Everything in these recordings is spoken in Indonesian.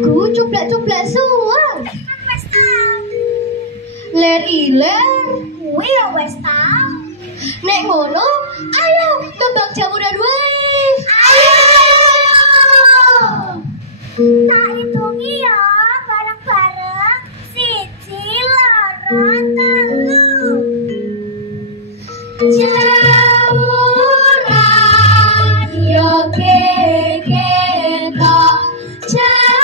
Aku coplak-coplak suang. Wes tau. Ler iler. Kuwi ya wes tau. Nek ngono, ayo tembak jamuran wae. Ayo. Tak hitungi ya bareng-bareng. 1, 2, 3. Jamuran yo keketok. Jamuran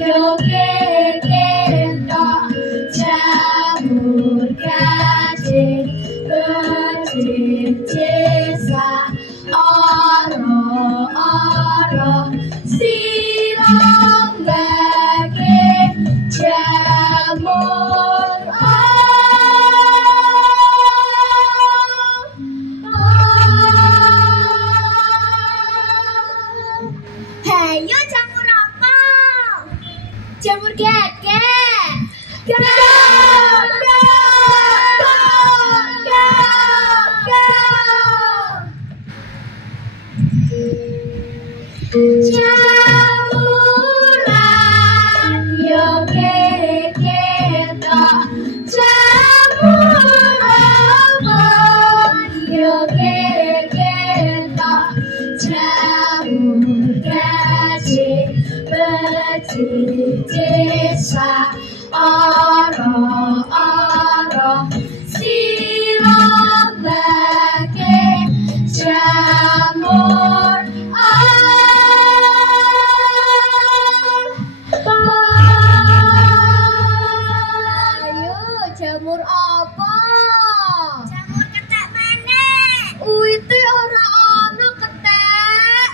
yo keketok. Jamur kacing kecil cesa. Oro sirong bagi jamur. Hayo jamur apa? Jamur gekek. Jamuran yo keketok. Jamuran yo keketok. Jamur kacing becicisa. Oro sirong bagi jamur. Ayo jamur apa? Jamur ketek manek. Uite ora ana ketek.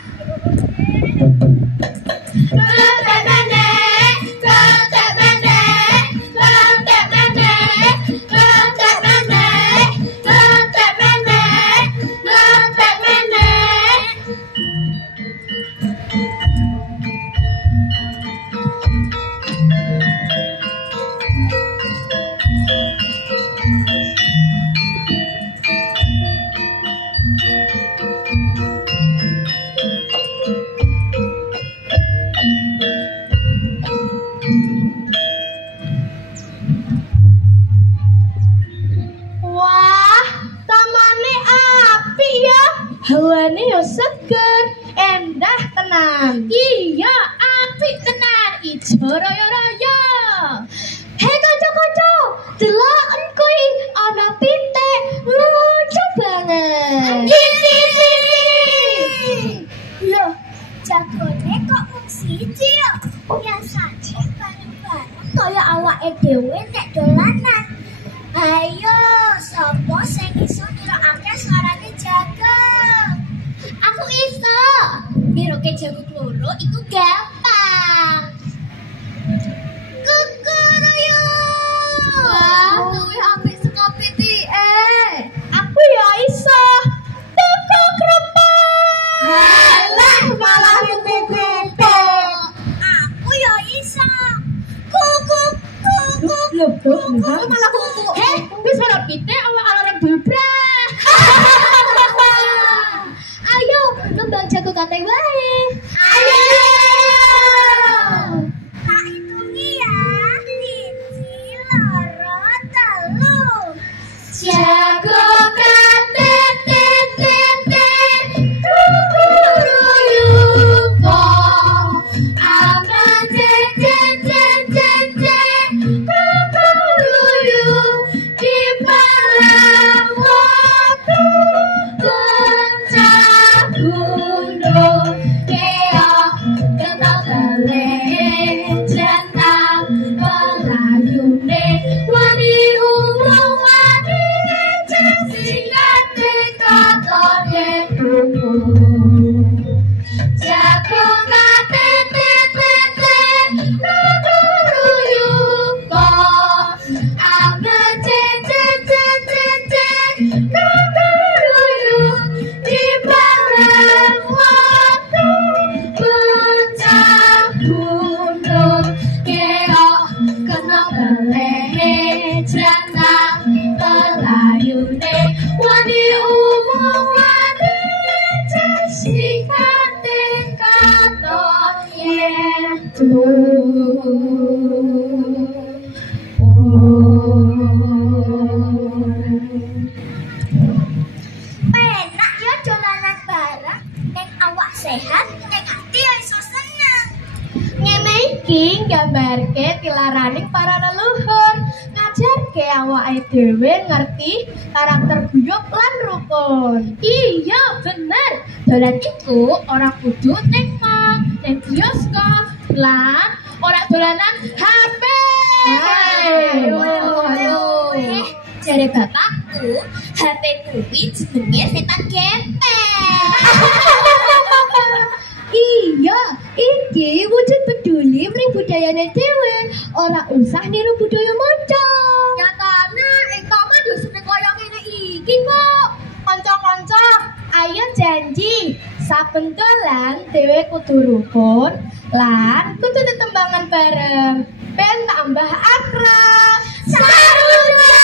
Ketek manek, ketek manek, ketek manek, ketek manek, ketek manek, ketek manek. Wah, tamane apik ya. Hawane yo seger, endah tenan. Iya, apik tenan. Ijo raya-raya. Hei kanca-kanca, deloken kuwi ana pitik lucu banget. Loh, jagone kok mung siji ya? Biasane bareng-bareng kaya awake dhewe nek dolanan. Ayo, sapa sing iso nirokake suarane jagung? Aku iso. Niroke jagung loro iku gampang. Kukuruyuk. Wah, luwih apik saka pitike. Aku ya iso. Tuku krupuk. Halah, malah tuku krupuk. Aku ya iso. Kukuk. Loh, malah kuku. Wis ora pitik awak arep bubrah. Ayo, nembang jago kate wae. Ayo. Tak hitungi ya. 1, 2, 3. Jago kate tete kukuruyuk aman tete kukuruyuk di malam waktu puncak gunung. Penak ya dolanan bareng, ning awak sehat, ning ati ya iso seneng. Ngene iki nggambarke tilaraning para leluhur, ngajarke awake dhewe ngerti karakter guyub lan rukun. Iya, bener. Dolan iku ora kudu ning mall, ning bioskop, lan ora dolanan HP. Jare bapakku, HP kuwi jenenge setan gempeng. Iya, iki wujud peduli mring budayane dhewe. Ora usah niru budaya moco. Nyatane ing taman yo seneng kaya ngene iki kok. Kanca-kanca, ayo janji saben dolan dhewe kudu rukun lan kudu tetembangan bareng ben tambah akrab. Sarungan.